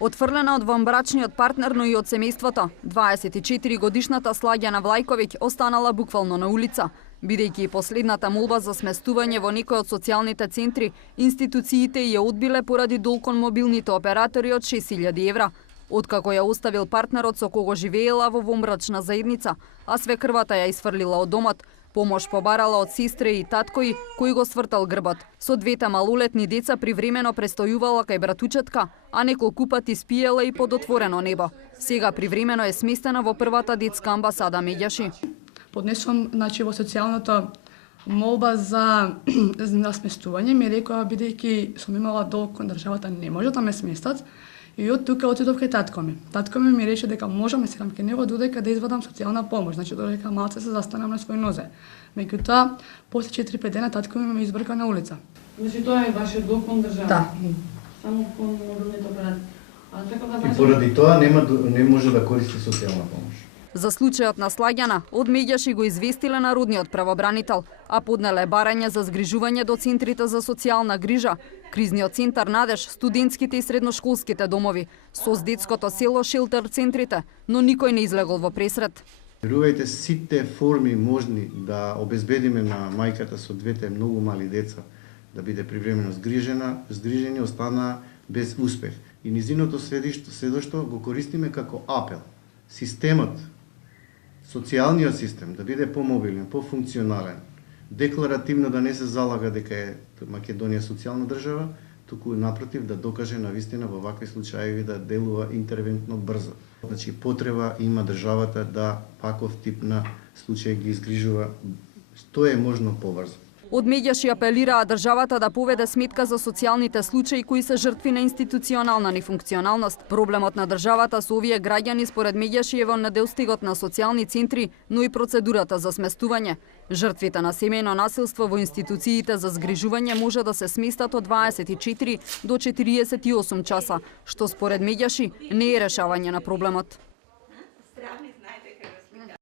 Отфрлена од вонбрачниот партнер, но и од семејството, 24-годишната Слагјана Влајковиќ останала буквално на улица. Бидејќи и последната молба за сместување во некој од социјалните центри, институциите ја одбиле поради дол кон мобилните оператори од 6.000 евра. Откако ја оставил партнерот со кого живеела во вонбрачна заедница, а свекрвата ја изфрлила од домот, помош побарала од сестре и таткои, кој го свртал грбот. Со двете малолетни деца привремено престојувала кај братучетка, а неколку пати спиела и под отворено небо. Сега привремено е сместена во првата детска амбасада Меѓаши. Поднесувам во социјалната молба за сместување. Ми рекоа, бидејќи сум имала долг кон државата, не може да ме сместат. И од тука отидов кај татко ми. Татко ми рече дека можам седам кај него додека да извадам социјална помош, значи додека малце се застанам на свој нозе. Меѓутоа, после 4-5 дена татко ми ме избрка на улица. Значи тоа е вашиот долг кон државата? Да. Само кон мобилните оператори. И поради тоа не може да користи социјална помош. За случајот на Слагјана, од Меѓаши го известиле народниот правобранител, а поднеле барање за згрижување до центрите за социјална грижа, кризниот центар Надеж, студентските и средношколските домови, СОС детското село, шелтер центрите, но никој не излегол во пресрет. Верувајте, сите форми можни да обезбедиме на мајката со двете многу мали деца да биде привремено згрижени остана без успех. И низиното сведоштво го користиме како апел. Системот, социјалниот систем да биде помобилен, пофункционален, декларативно да не се залага дека е Македонија социјална држава, туку напротив да докаже навистина во вакви случаи да делува интервентно брзо. Значи потреба има државата да ваков тип на случаи ги изгрижува, тоа е можно побрзо. Од Меѓаши апелираа државата да поведе сметка за социјалните случаи кои се жртви на институционална нефункционалност. Проблемот на државата со овие граѓани според Меѓаши е во недостигот на социјални центри, но и процедурата за сместување. Жртвите на семејно насилство во институциите за згрижување може да се сместат од 24 до 48 часа, што според Меѓаши не е решавање на проблемот.